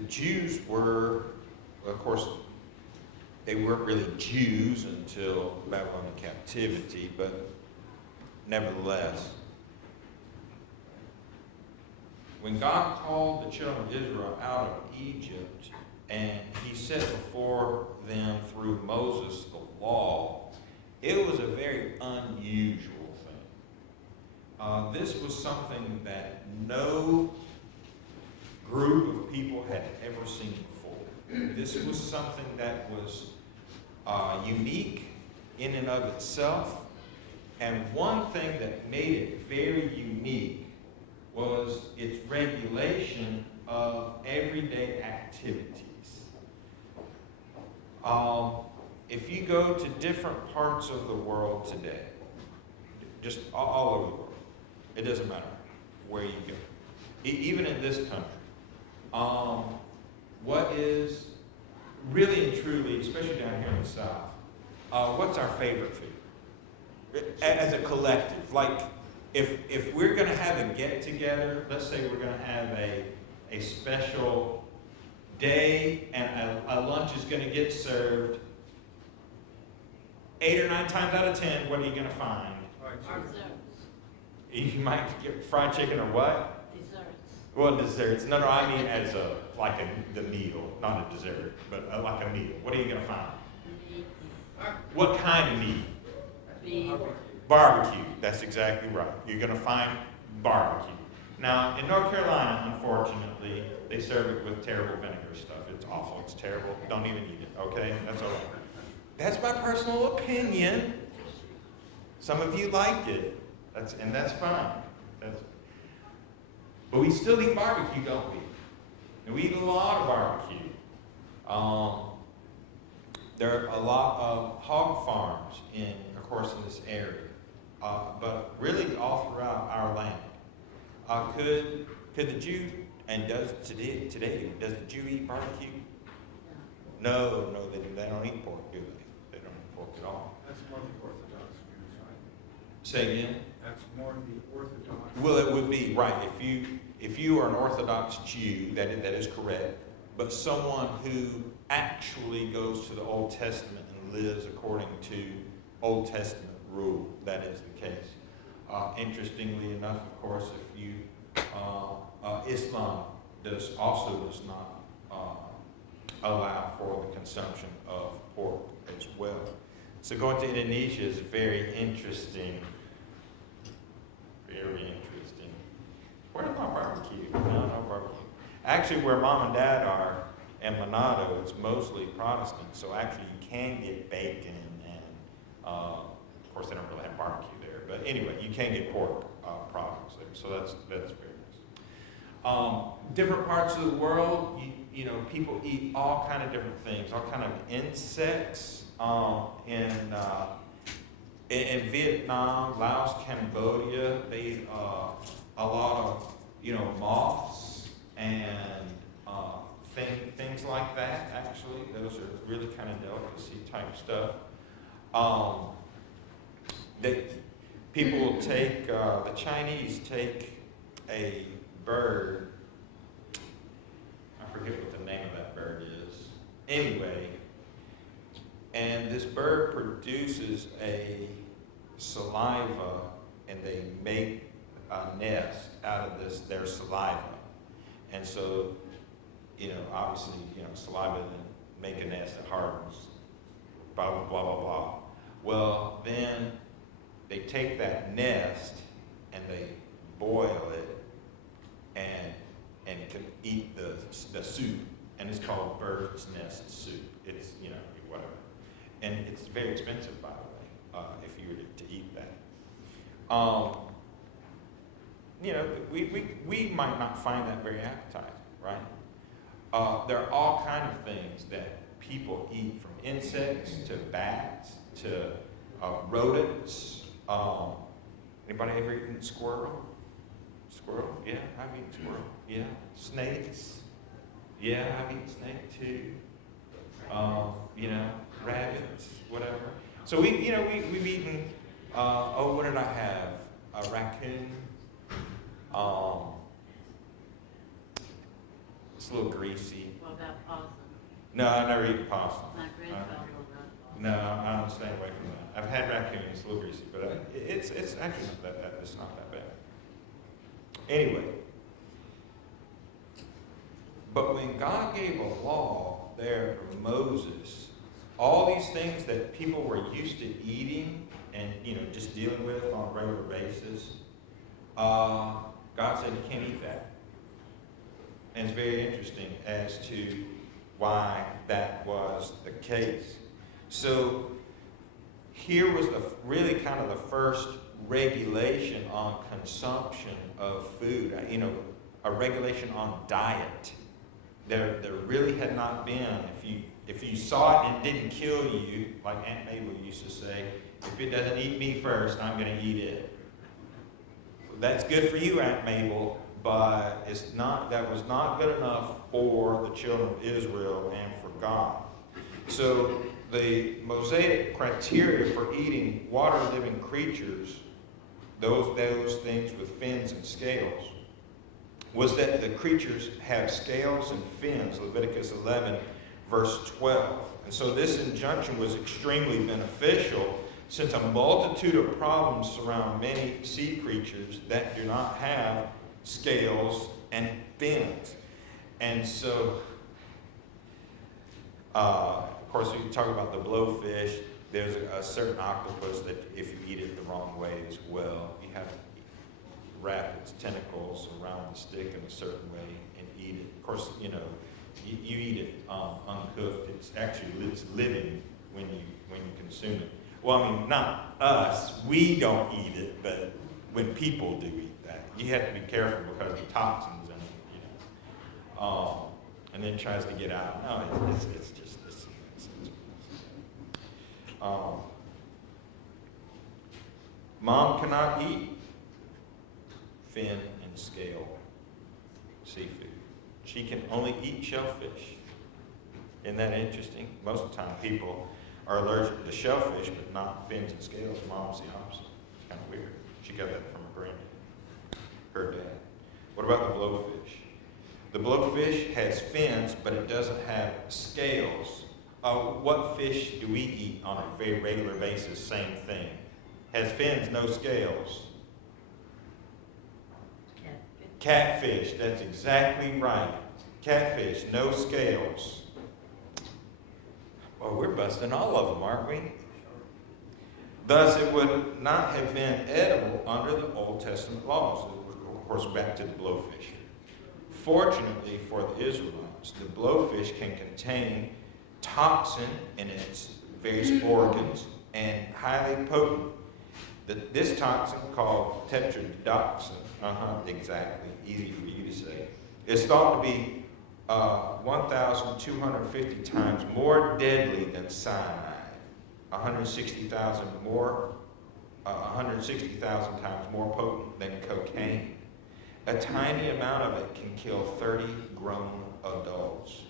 the Jews were, of course, they weren't really Jews until Babylonian captivity, but nevertheless, when God called the children of Israel out of Egypt, and he set before them through Moses the law, it was a very unusual thing. This was something that no group of people had ever seen before. This was something that was unique in and of itself. And one thing that made it very unique was its regulation of everyday activities. If you go to different parts of the world today, just all over the world, it doesn't matter where you go, even in this country, what is really and truly, especially down here in the South, what's our favorite food? As a collective, like if we're going to have a get-together, let's say we're going to have a special day and a lunch is going to get served, 8 or 9 times out of 10, what are you going to find? You might get fried chicken or what? Desserts. Well, desserts. No, I mean as the meal, not a dessert, but like a meal. What are you going to find? Meat. What kind of meat? Beef. Barbecue. That's exactly right. You're going to find barbecue. Now, in North Carolina, unfortunately, they serve it with terrible vinegar stuff. It's awful. It's terrible. Don't even eat it, okay? That's all right. That's my personal opinion. Some of you like it. That's fine. But we still eat barbecue, don't we? And we eat a lot of barbecue. There are a lot of hog farms in this area, but really all throughout our land. Could the Jew, and does today, does the Jew eat barbecue? No, they don't eat pork, do they? They don't eat pork at all. That's more the Orthodox Jews, right? Say again? That's more the Orthodox. Well, it would be, right, if you are an Orthodox Jew, that is correct, but someone who actually goes to the Old Testament and lives according to Old Testament rule, that is the case. Interestingly enough, of course, if you Islam does not allow for the consumption of pork as well. So going to Indonesia is very interesting. Very interesting. Where's my barbecue? No barbecue. Actually, where Mom and Dad are in Manado, it's mostly Protestant, so actually you can get bacon and, of course, they don't really have barbecue there, but anyway, you can get pork products there, so that's very nice. Different parts of the world, you know, people eat all kind of different things, all kind of insects. In Vietnam, Laos, Cambodia, they eat a lot of, moths and things like that, actually. Those are really kind of delicacy type stuff. People will take, the Chinese take a bird, I forget what the name of that bird is. Anyway, and this bird produces a saliva, and they make a nest out of their saliva. And so, obviously, saliva then make a nest that hardens, blah, blah, blah, blah, blah. Well, then they take that nest and they boil it and can eat the soup. And it's called bird's nest soup. It's, whatever. And it's very expensive, by the way, if you were to eat that. We might not find that very appetizing, right? There are all kinds of things that people eat, from insects to bats to rodents. Anybody ever eaten squirrel? Squirrel? Yeah, I've eaten squirrel. Yeah. Snakes? Yeah, I've eaten snake too. Rabbits, whatever. So we've eaten, what did I have? A raccoon. It's a little greasy. What about possum? No, I never eat possum. My grandfather loved possum. No, I'm staying away from that. I've had raccoon, it's a little greasy, but it's actually not that bad. It's not that bad. Anyway, but when God gave a law there for Moses, all these things that people were used to eating and just dealing with on a regular basis, God said you can't eat that. And it's very interesting as to why that was the case. So here was really kind of the first regulation on consumption of food, a regulation on diet. There really had not been. If you saw it and it didn't kill you, like Aunt Mabel used to say, if it doesn't eat me first, I'm going to eat it. That's good for you, Aunt Mabel, but that was not good enough for the children of Israel and for God. So the Mosaic criteria for eating water-living creatures, those things with fins and scales, was that the creatures have scales and fins, Leviticus 11, verse 12. And so this injunction was extremely beneficial, since a multitude of problems surround many sea creatures that do not have scales and fins. And so, of course, you can talk about the blowfish. There's a certain octopus that if you eat it the wrong way as well, you have to wrap its tentacles around the stick in a certain way and eat it. Of course, you eat it uncooked. It's living when you consume it. Well, I mean, not us. We don't eat it, but when people do eat that, you have to be careful because of the toxins in it, and then it tries to get out. No, it's just. Mom cannot eat fin and scale seafood. She can only eat shellfish. Isn't that interesting? Most of the time people are allergic to shellfish, but not fins and scales. Mom's the opposite. It's kind of weird. She got that from her granddad, her dad. What about the blowfish? The blowfish has fins, but it doesn't have scales. What fish do we eat on a very regular basis? Same thing. Has fins, no scales. Catfish, that's exactly right. Catfish, no scales. Well, we're busting all of them, aren't we? Thus, it would not have been edible under the Old Testament laws. Of course, back to the blowfish. Fortunately for the Israelites, the blowfish can contain toxin in its various organs and highly potent. This toxin, called tetrodotoxin, exactly, easy for you to say, is thought to be 1,250 times more deadly than cyanide, 160,000 times more potent than cocaine. A tiny amount of it can kill 30 grown adults.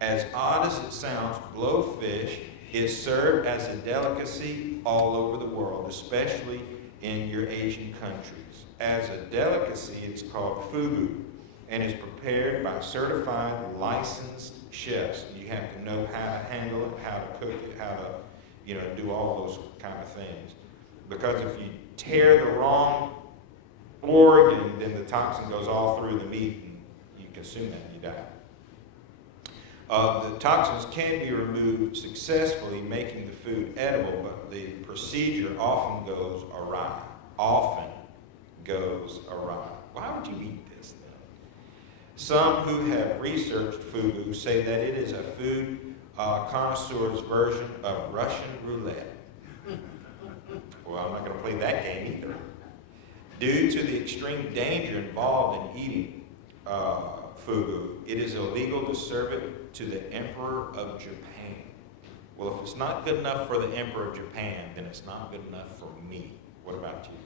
As odd as it sounds, blowfish is served as a delicacy all over the world, especially in your Asian countries. As a delicacy, it's called fugu, and is prepared by certified, licensed chefs. You have to know how to handle it, how to cook it, how to, do all those kind of things. Because if you tear the wrong organ, then the toxin goes all through the meat, and you consume that and you die. The toxins can be removed successfully, making the food edible, but the procedure often goes awry. Why would you eat this then? Some who have researched fugu say that it is a food connoisseur's version of Russian roulette. Well, I'm not going to play that game either. Due to the extreme danger involved in eating fugu, it is illegal to serve it to the Emperor of Japan. Well, if it's not good enough for the Emperor of Japan, then it's not good enough for me. What about you?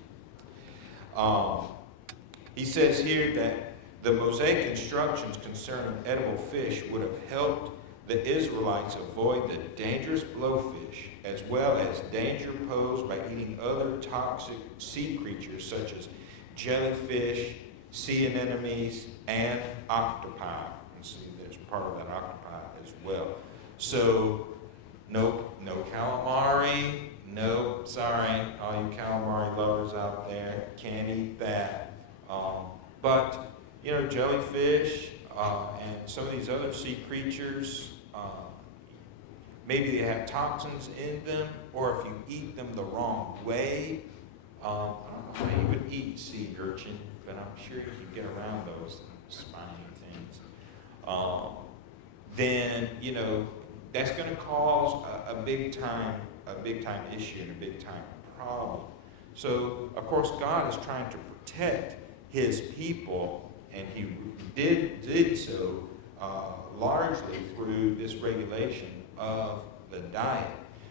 He says here that the Mosaic instructions concerning edible fish would have helped the Israelites avoid the dangerous blowfish, as well as danger posed by eating other toxic sea creatures such as jellyfish, sea anemones, and octopi. occupancy, there's part of that occupied as well. So, no calamari, no, sorry, all you calamari lovers out there, can't eat that. But, you know, jellyfish and some of these other sea creatures, maybe they have toxins in them, or if you eat them the wrong way, I don't know how you would eat sea urchin, but I'm sure you could get around those spiny things. Then, you know, that's going to cause a big time issue and a big time problem. So, of course, God is trying to protect His people, and He did so largely through this regulation of the diet.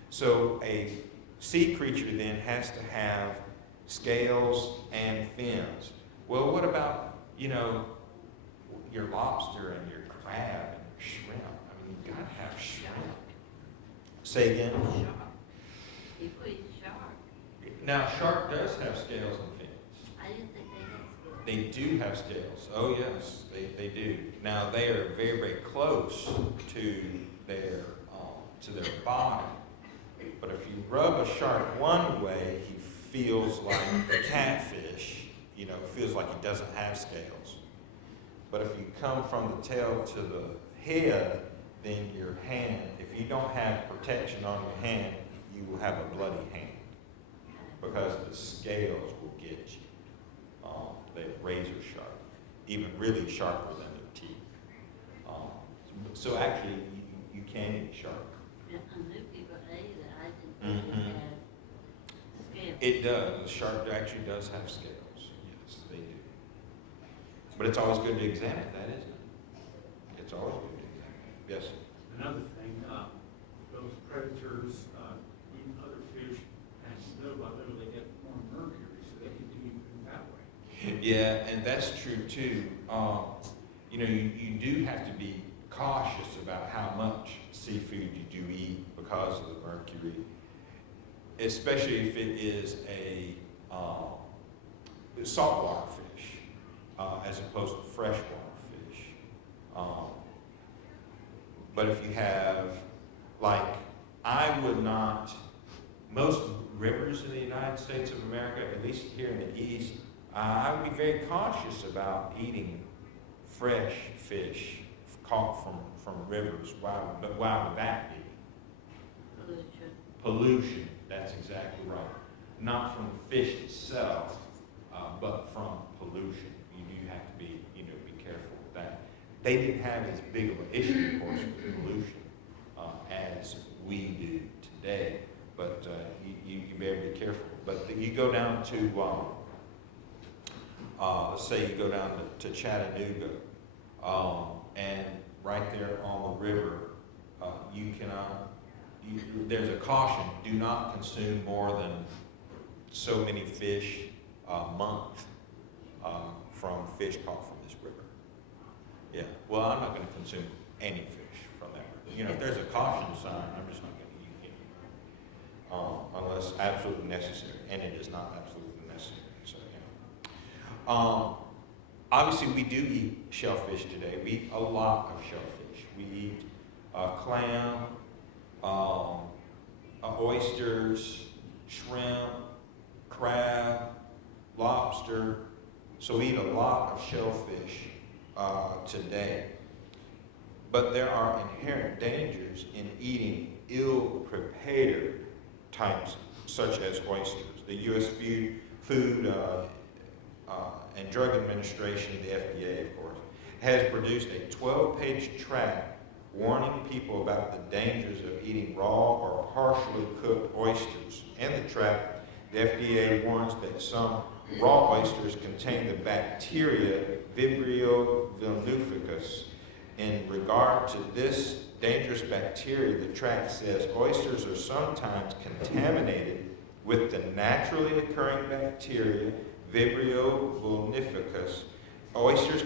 So, a sea creature then has to have scales and fins. Well, what about, you know, your lobster and your crab and your shrimp? I mean, you've got to have shrimp. Say again? Shark. People eat shark. Now, shark does have scales and fins. I didn't think they had scales. They do have scales. Oh, yes, they do. Now, they are very, very close to their body. But if you rub a shark one way, he feels like a catfish, you know, feels like he doesn't have scales. But if you come from the tail to the head, then your hand, if you don't have protection on your hand, you will have a bloody hand because the scales will get you. They're razor sharp, even really sharper than their teeth. So actually, you can eat shark. Yeah, I knew people ate it. I didn't think Mhm. it had scales. It does. The shark actually does have scales. Yes, they do. But it's always good to examine that, isn't it? It's always good to examine it. Yes. Another thing, those predators eat other fish, and little by little they get more mercury, so they can do it that way. Yeah, and that's true too. You know, you do have to be cautious about how much seafood you do eat because of the mercury, especially if it is a saltwater fish as opposed to freshwater fish. But if you have, like, I would not, most rivers in the United States of America, at least here in the East, I would be very cautious about eating fresh fish caught from rivers. Why would that be? Pollution. Pollution, that's exactly right. Not from the fish itself, but from pollution. You do have to be, you know, be careful with that. They didn't have as big of an issue, of course, with pollution as we do today. But you better be careful. But you go down to, let's say you go down to Chattanooga, and right there on the river, you cannot, there's a caution, do not consume more than so many fish a month from fish caught from this river. Yeah, well, I'm not going to consume any fish from that river. You know, if there's a caution sign, I'm just not going to eat any, unless absolutely necessary, and it is not absolutely necessary. So, you know. Obviously, we do eat shellfish today. We eat a lot of shellfish. We eat clam, oysters, shrimp, crab, lobster. So we eat a lot of shellfish today. But there are inherent dangers in eating ill-prepared types, such as oysters. The U.S. Food and Drug Administration, the FDA, of course, has produced a 12-page tract warning people about the dangers of eating raw or partially cooked oysters. In the tract, the FDA warns that some raw oysters contain the bacteria Vibrio vulnificus. In regard to this dangerous bacteria, the tract says oysters are sometimes contaminated with the naturally occurring bacteria Vibrio vulnificus. Oysters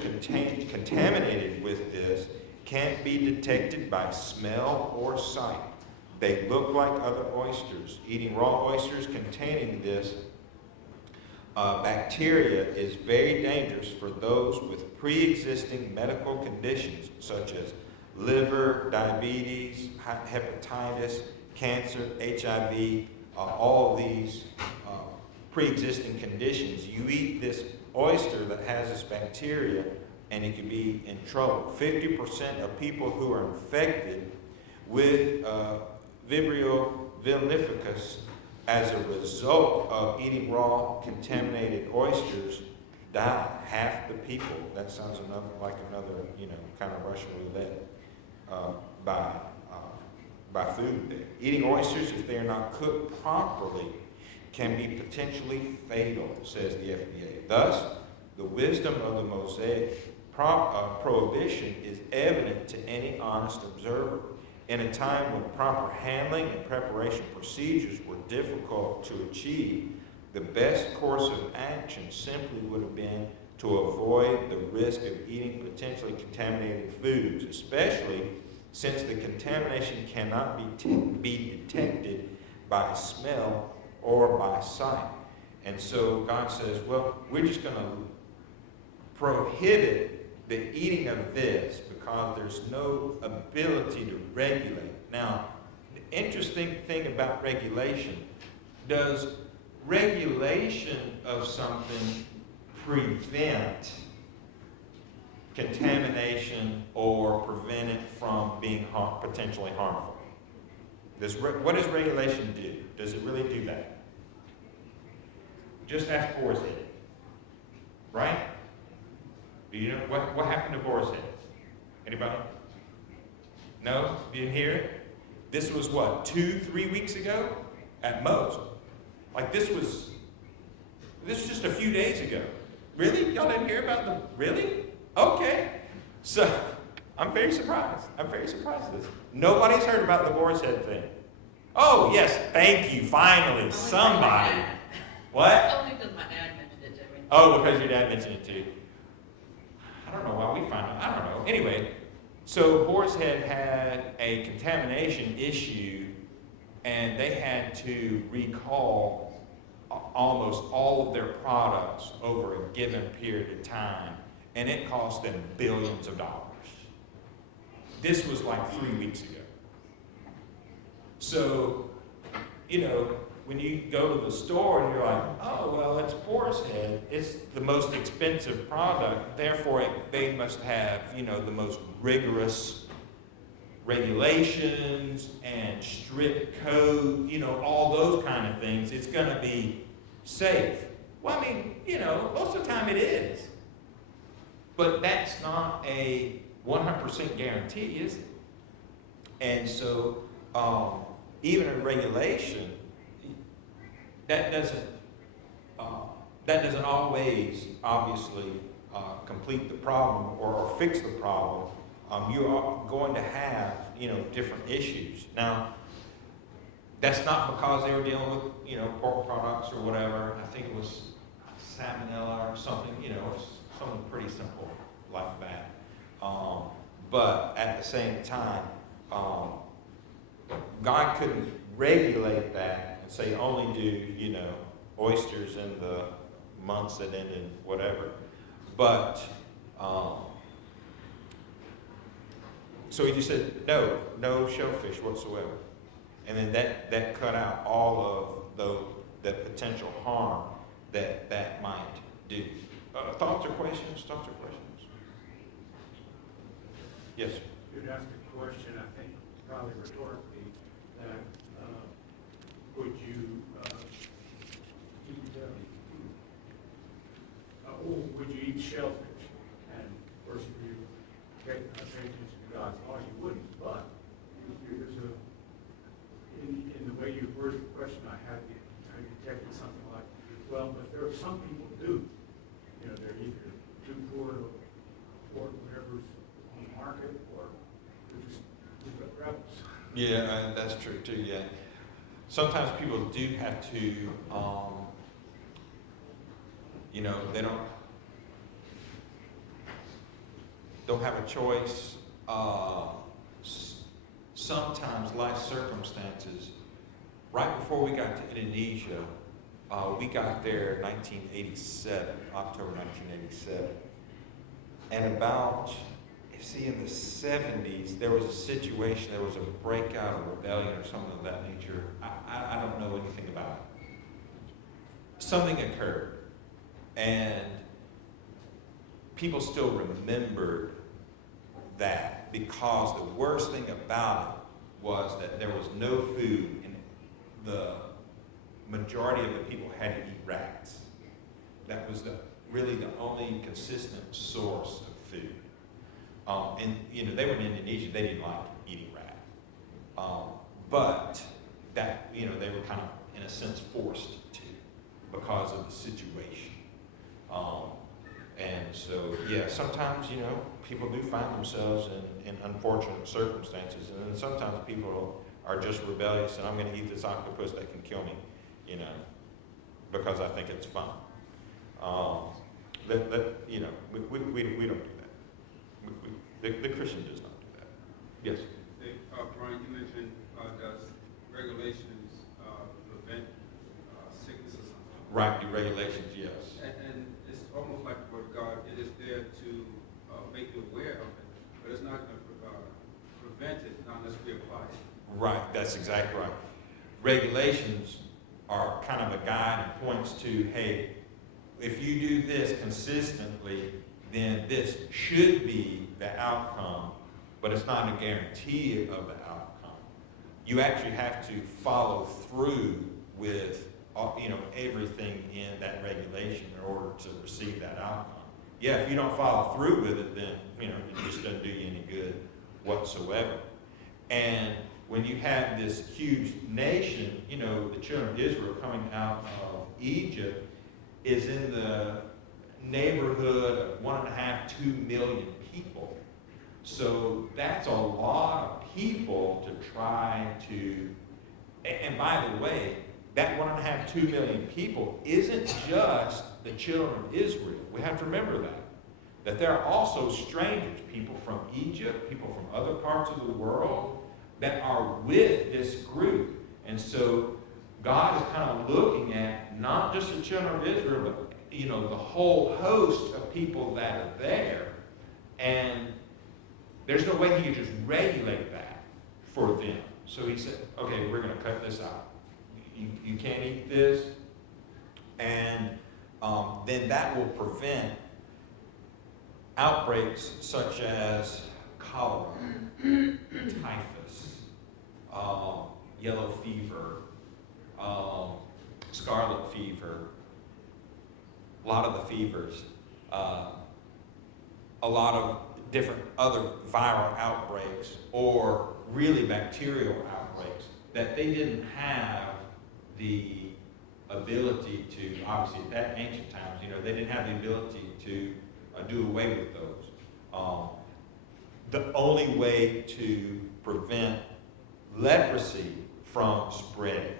contaminated with this can't be detected by smell or sight. They look like other oysters. Eating raw oysters containing this bacteria is very dangerous dangerous for those with pre-existing medical conditions such as liver, diabetes, hepatitis, cancer, HIV, all of these pre-existing conditions. You eat this oyster that has this bacteria and you can be in trouble. 50% of people who are infected with Vibrio vilnificus as a result of eating raw contaminated oysters die. Half the people. That sounds like another, kind of Russian roulette by food there. Eating oysters, if they are not cooked properly, can be potentially fatal, says the FDA. Thus, the wisdom of the Mosaic prohibition is evident to any honest observer. In a time when proper handling and preparation procedures were difficult to achieve, the best course of action simply would have been to avoid the risk of eating potentially contaminated foods, especially since the contamination cannot be detected by smell or by sight. And so God says, well, we're just going to prohibit the eating of this because there's no ability to regulate. Now, the interesting thing about regulation, does regulation of something prevent contamination or prevent it from being potentially harmful? What does regulation do? Does it really do that? Just ask Boar's Head, right? Do you know what happened to Boar's Head? Anybody? No? You didn't hear it? This was what, 2-3 weeks ago? At most. Like this was just a few days ago. Really? Y'all didn't hear about really? Okay. So, I'm very surprised. at this. Nobody's heard about the Boar's Head thing. Oh, yes, thank you. Finally, somebody. What? Only because my dad mentioned it to me. Oh, because your dad mentioned it too. I don't know why we found out. I don't know. Anyway, so Boar's Head had a contamination issue, and they had to recall almost all of their products over a given period of time, and it cost them billions of dollars. This was like 3 weeks ago. So, when you go to the store and you're like, oh, well, it's Boar's Head, it's the most expensive product, therefore they must have, the most rigorous regulations and strict code, all those kind of things. It's going to be safe. Well, I mean, most of the time it is. But that's not a 100% guarantee, is it? And so, even in regulation, that doesn't always, obviously, complete the problem or fix the problem. You are going to have, different issues. Now, that's not because they were dealing with, pork products or whatever. I think it was salmonella or something, something pretty simple like that. But at the same time, God couldn't regulate that and say only do, oysters in the months that end in whatever. But, so he just said, no shellfish whatsoever. And then that cut out all of the potential harm that might do. Thoughts or questions? Yes, sir. You'd ask a question, I think, probably rhetorically, that would you eat shellfish? And of course, if you pay attention to God's law, you wouldn't. But there's in the way you worded the question, I detected something like, well, but there are some people do. They're either too poor to afford whatever's on the market, or they're just rebels. Yeah, that's true too, yeah. Sometimes people do have to, they don't have a choice. Sometimes life circumstances, right before we got to Indonesia, We got there in 1987, October 1987. And about, see, in the 70s, there was a situation, there was a breakout of rebellion or something of that nature. I don't know anything about it. Something occurred, and people still remembered that, because the worst thing about it was that there was no food, and the majority of the people had to eat rats. That was really the only consistent source of food. And they were in Indonesia, they didn't like eating rat. But that, they were kind of, in a sense, forced to, because of the situation. And so, yeah, sometimes, people do find themselves in unfortunate circumstances. And then sometimes people are just rebellious, and I'm going to eat this octopus that can kill me, because I think it's fun. We don't do that. The Christian does not do that. Yes? Hey, Brian, you mentioned does regulations prevent sickness or something? Right, the regulations, yes. And it's almost like the word of God. It is there to make you aware of it, but it's not going to prevent it unless we apply it. Right, that's exactly right. Regulations are kind of a guide and points to, hey, if you do this consistently, then this should be the outcome, but it's not a guarantee of the outcome. You actually have to follow through with everything in that regulation in order to receive that outcome. Yeah, if you don't follow through with it, then it just doesn't do you any good whatsoever. And when you have this huge nation, the children of Israel coming out of Egypt is in the neighborhood of 1.5 to 2 million people. So that's a lot of people to try to, and by the way, that 1.5 to 2 million people isn't just the children of Israel. We have to remember that there are also strangers, people from Egypt, people from other parts of the world that are with this group. And so God is kind of looking at not just the children of Israel, but the whole host of people that are there. And there's no way he could just regulate that for them. So he said, okay, we're going to cut this out. You can't eat this. And then that will prevent outbreaks such as cholera, typhus, yellow fever, scarlet fever, a lot of the fevers, a lot of different other viral outbreaks or really bacterial outbreaks that they didn't have the ability to, obviously at that ancient times, they didn't have the ability to do away with those. The only way to prevent leprosy from spreading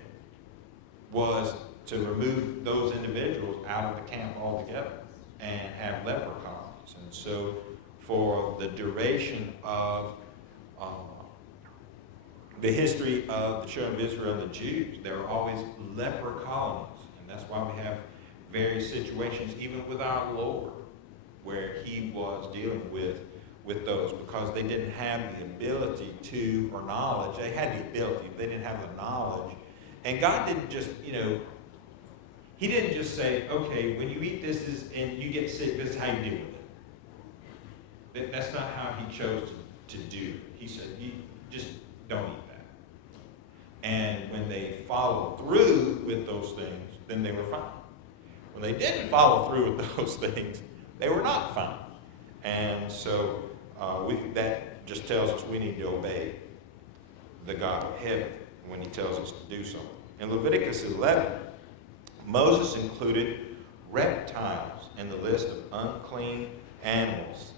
was to remove those individuals out of the camp altogether and have leper colonies. And so for the duration of the history of the children of Israel and the Jews, there were always leper colonies. And that's why we have various situations, even with our Lord, where he was dealing with those, because they didn't have the ability to, or knowledge. They had the ability, but they didn't have the knowledge. And God didn't just, he didn't just say, okay, when you eat this and you get sick, this is how you deal with it. That's not how he chose to do it. He said, you just don't eat that. And when they followed through with those things, then they were fine. When they didn't follow through with those things, they were not fine. And so that just tells us we need to obey the God of heaven when he tells us to do so. In Leviticus 11, Moses included reptiles in the list of unclean animals.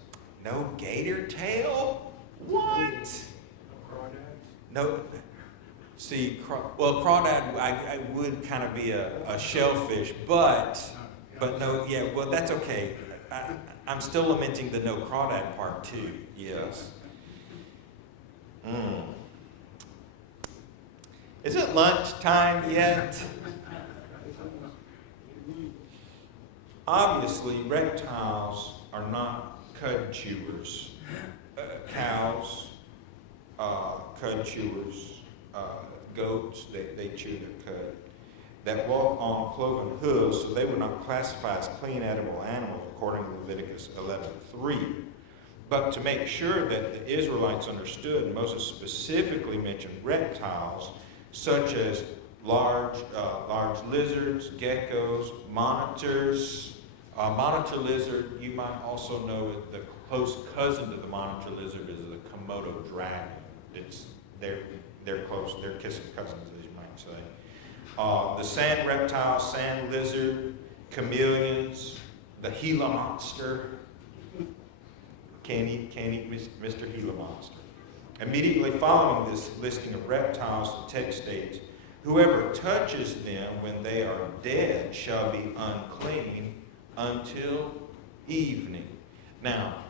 No gator tail? What? No. See, crawdad, I would kind of be a shellfish, but no, yeah, well, that's okay. I'm still lamenting the no crawdad part too, yes. Is it lunchtime yet? obviously reptiles are not cud chewers. Cows, cud chewers, goats, they chew their cud. That walk on cloven hooves, so they were not classified as clean edible animals according to Leviticus 11:3. But to make sure that the Israelites understood, Moses specifically mentioned reptiles such as large lizards, geckos, monitors. Monitor lizard, you might also know it, the close cousin to the monitor lizard is the Komodo dragon. They're close, they're kissing cousins, as you might say. The sand reptile, sand lizard, chameleons, the Gila monster. Can't eat Mr. Gila monster. Immediately following this listing of reptiles, the text states, whoever touches them when they are dead shall be unclean until evening. Now,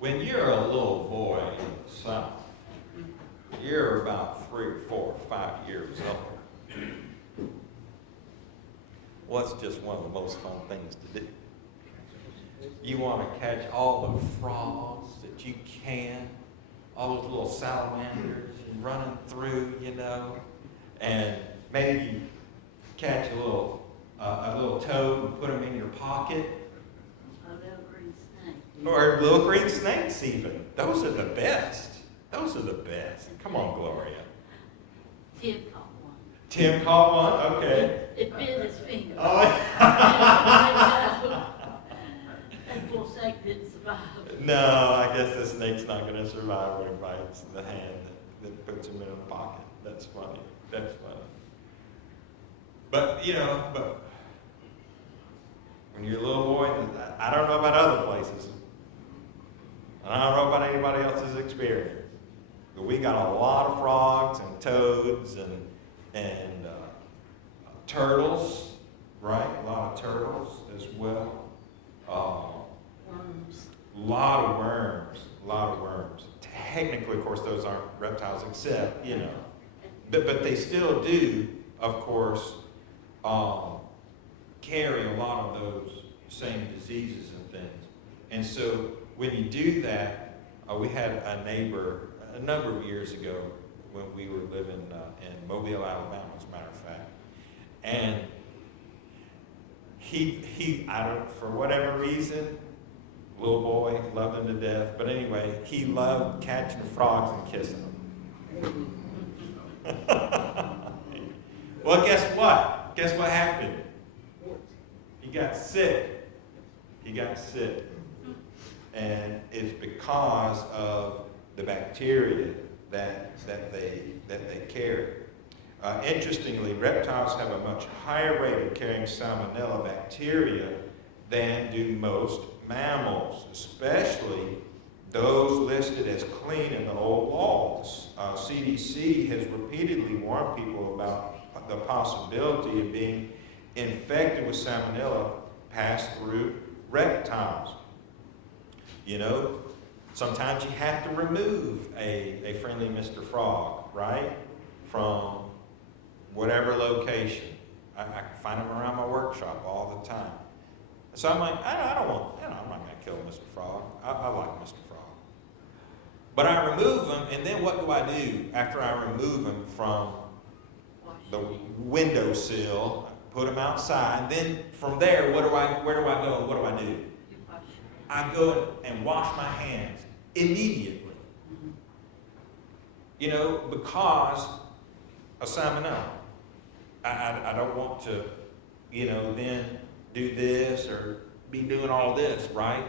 when you're a little boy in the South, you're about 3 or 4 or 5 years old. What's just one of the most fun things to do? You want to catch all the frogs that you can, all those little salamanders running through, and maybe catch a little toad and put them in your pocket. A little green snake. Or little green snakes even. Those are the best. Those are the best. Come on, Gloria. Tim caught one. Tim caught one? Okay. It bit his finger. Oh, That poor snake didn't survive. no, I guess the snake's not going to survive when it bites the hand that puts him in a pocket. That's funny. That's funny. But, when you're a little boy, I don't know about other places. I don't know about anybody else's experience. But we got a lot of frogs and toads and turtles, right? A lot of turtles as well. Worms. A lot of worms. Technically, of course, those aren't reptiles, except, But they still do, of course, carry a lot of those same diseases and things. And so when you do that, we had a neighbor a number of years ago when we were living in Mobile, Alabama, as a matter of fact. And he for whatever reason, little boy, loved him to death. But anyway, he loved catching frogs and kissing them. Well, guess what? Guess what happened? He got sick. And it's because of the bacteria that they carry. Interestingly, reptiles have a much higher rate of carrying salmonella bacteria than do most mammals, especially those listed as clean in the old laws. CDC has repeatedly warned people about the possibility of being infected with salmonella passed through reptiles. Sometimes you have to remove a friendly Mr. Frog, right, from whatever location. I can find them around my workshop all the time. So I'm like, I don't want, I'm not going to kill Mr. Frog. I like Mr. Frog. But I remove them, and then what do I do after I remove them from the windowsill? Put them outside. Then from there, where do I go? What do I do? I go and wash my hands immediately. Because of salmonella. I don't want to, then do this or be doing all this, right?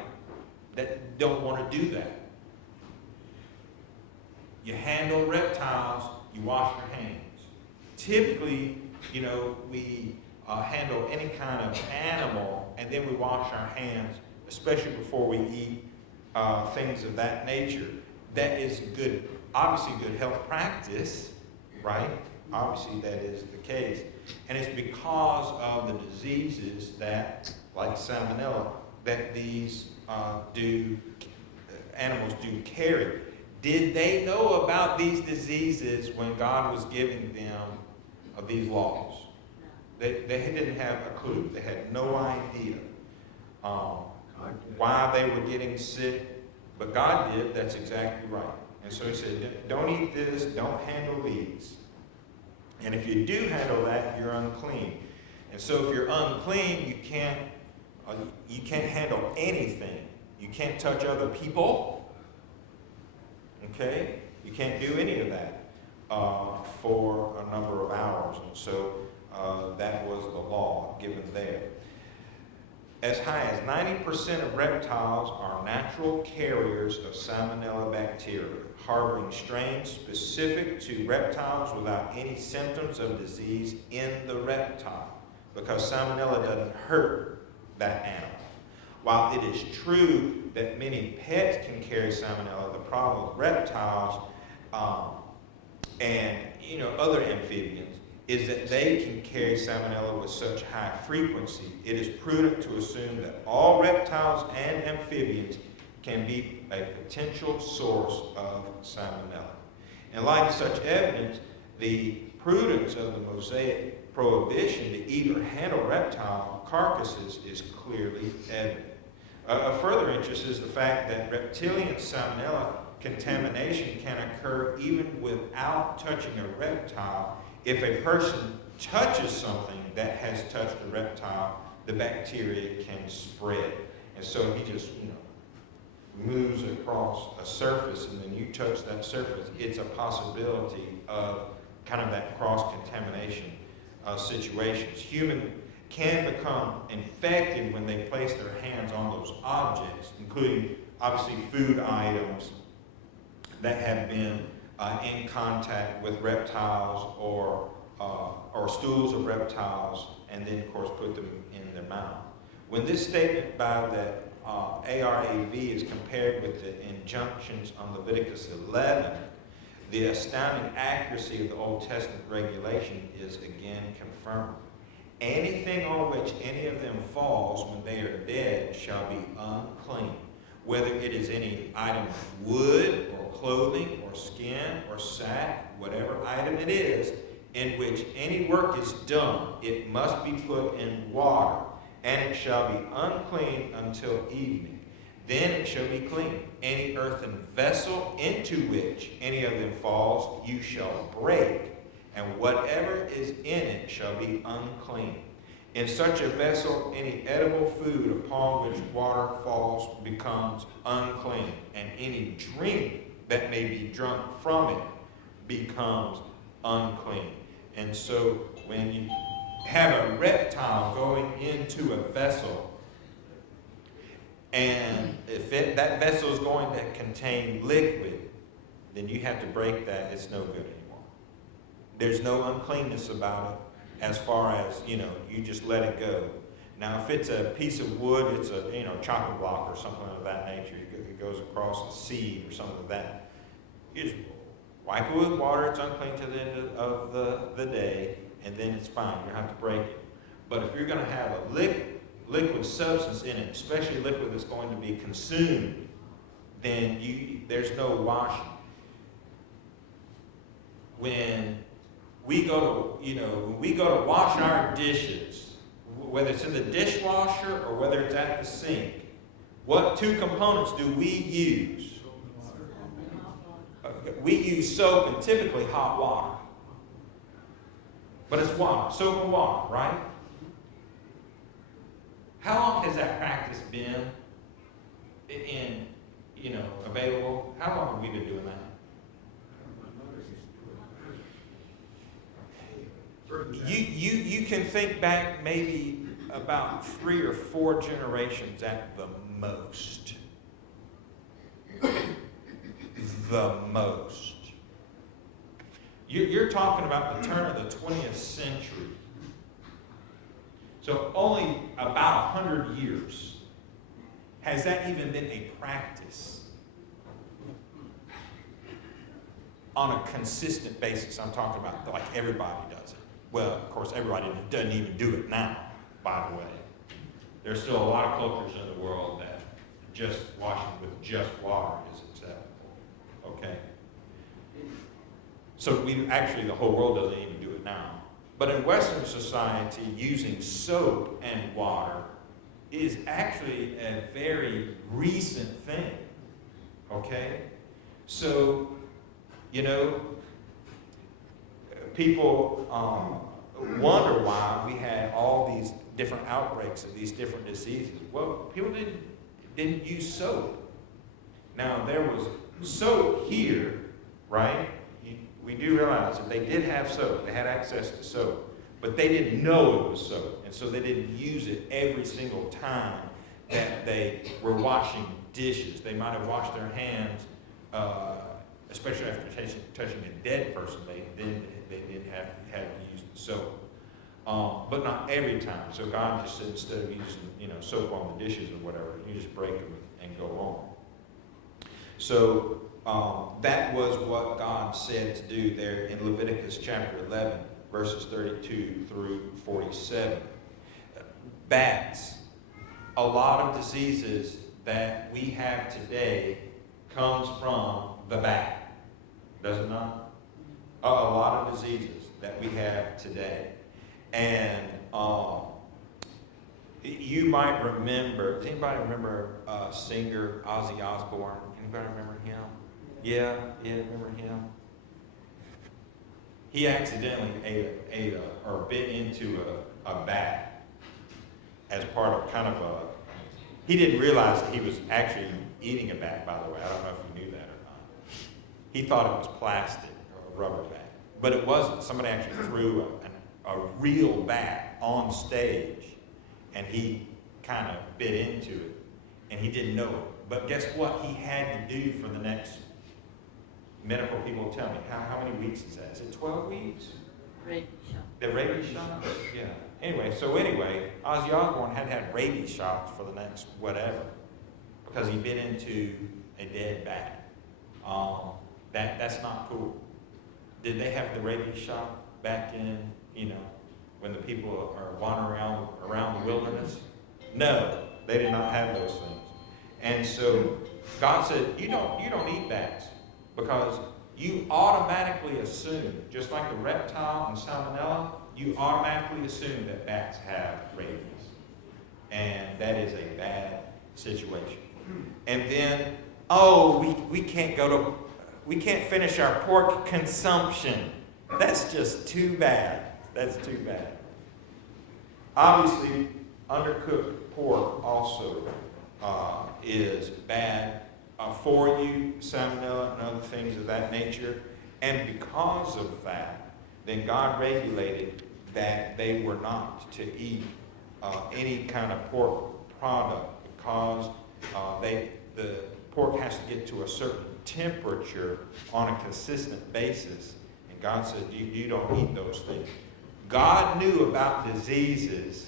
Don't want to do that. You handle reptiles, you wash your hands. Typically, we handle any kind of animal and then we wash our hands, especially before we eat things of that nature. That is obviously good health practice, right? Obviously that is the case. And it's because of the diseases that, like salmonella, that these animals do carry. Did they know about these diseases when God was giving them these laws? They didn't have a clue. They had no idea why they were getting sick, but God did. That's exactly right. And so he said, don't eat this, don't handle these. And if you do handle that, you're unclean. And so if you're unclean, you can't handle anything. You can't touch other people. Okay? You can't do any of that for a number of hours. And so that was the law given there. As high as 90% of reptiles are natural carriers of Salmonella bacteria, harboring strains specific to reptiles without any symptoms of disease in the reptile, because Salmonella doesn't hurt that animal. While it is true that many pets can carry Salmonella, the problem with reptiles and other amphibians is that they can carry Salmonella with such high frequency. It is prudent to assume that all reptiles and amphibians can be a potential source of Salmonella. In light of such evidence, the prudence of the Mosaic prohibition to eat or handle reptile carcasses is clearly evident. Of further interest is the fact that reptilian Salmonella contamination can occur even without touching a reptile. If a person touches something that has touched a reptile, the bacteria can spread. And so he just, moves across a surface and then you touch that surface, it's a possibility of kind of that cross-contamination situations. Humans can become infected when they place their hands on those objects, including obviously food items that have been in contact with reptiles or stools of reptiles, and then of course put them in their mouth. When this statement by the ARAV is compared with the injunctions on Leviticus 11, the astounding accuracy of the Old Testament regulation is again confirmed. Anything on which any of them falls when they are dead shall be unclean, whether it is any item of wood or clothing or skin or sack, whatever item it is, in which any work is done, it must be put in water, and it shall be unclean until evening. Then it shall be clean. Any earthen vessel into which any of them falls, you shall break, and whatever is in it shall be unclean. In such a vessel, any edible food upon which water falls becomes unclean, and any drink that may be drunk from it becomes unclean. And so when you have a reptile going into a vessel, and if that vessel is going to contain liquid, then you have to break that. It's no good anymore. There's no uncleanness about it as far as, you just let it go. Now, if it's a piece of wood, it's a, chopping block or something of that nature, it goes across a seed or something like that, you just wipe it with water, it's unclean to the end of the day, and then it's fine. You don't have to break it. But if you're going to have a liquid substance in it, especially liquid that's going to be consumed, then there's no washing. When we go to wash our dishes, whether it's in the dishwasher or whether it's at the sink, what two components do we use? We use soap and typically hot water. But it's water, soap and water, right? How long has that practice been available? How long have we been doing that? You can think back maybe about 3 or 4 generations at the most. The most. You're talking about the turn of the 20th century. So only about 100 years has that even been a practice on a consistent basis. I'm talking about like everybody does it. Well, of course, everybody doesn't even do it now, by the way. There's still a lot of cultures in the world that just washing with just water is acceptable. Okay? So the whole world doesn't even do it now. But in Western society, using soap and water is actually a very recent thing. Okay? So, you know, people wonder why we had all these different outbreaks of these different diseases. Well, people didn't use soap. Now, there was soap here, right? We do realize that they did have soap. They had access to soap. But they didn't know it was soap. And so they didn't use it every single time that they were washing dishes. They might have washed their hands, especially after touching a dead person. They didn't have to use the soap. But not every time. So God just said, instead of using soap on the dishes or whatever, you just break them and go on. So that was what God said to do there in Leviticus chapter 11, verses 32 through 47. Bats. A lot of diseases that we have today comes from the bat. Does it not? A lot of diseases that we have today. And you might remember, does anybody remember singer Ozzy Osbourne? Anybody remember him? Yeah, remember him? He accidentally ate or bit into a bat as part of kind of he didn't realize that he was actually eating a bat, by the way. I don't know if you knew that or not. He thought it was plastic or a rubber bat, but it wasn't. Somebody actually threw a real bat on stage, and he kind of bit into it, and he didn't know it. But guess what he had to do for the next, medical people tell me, how many weeks is that? Is it 12 weeks? Rabies shot. The rabies shot? Yeah. Anyway, Ozzy Osbourne had rabies shots for the next whatever, because he bit into a dead bat. That's not cool. Did they have the rabies shot back in, when the people are wandering around the wilderness? No, they did not have those things. And so God said, you don't eat bats, because you automatically assume, just like the reptile and salmonella, you automatically assume that bats have rabies. And that is a bad situation. And then, we can't finish our pork consumption. That's just too bad. That's too bad. Obviously, undercooked pork also is bad for you, salmonella and other things of that nature. And because of that, then God regulated that they were not to eat any kind of pork product, because the pork has to get to a certain temperature on a consistent basis. And God said, you don't eat those things. God knew about diseases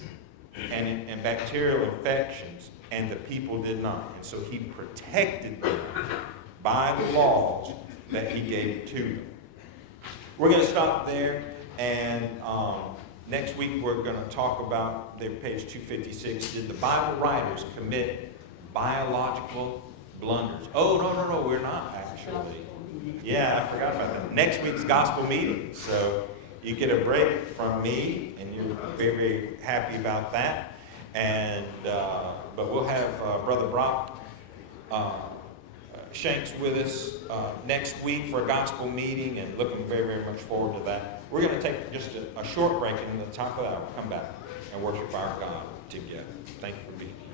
and bacterial infections, and the people did not. And so he protected them by the laws that he gave to them. We're going to stop there, and next week we're going to talk about page 256. Did the Bible writers commit biological blunders? Oh, no, we're not actually. Yeah, I forgot about that. Next week's gospel meeting. So you get a break from me, and you're very, very happy about that. And but we'll have Brother Brock Shanks with us next week for a gospel meeting, and looking very, very much forward to that. We're going to take just a short break, and at the top of that, we'll come back and worship our God together. Thank you for being here.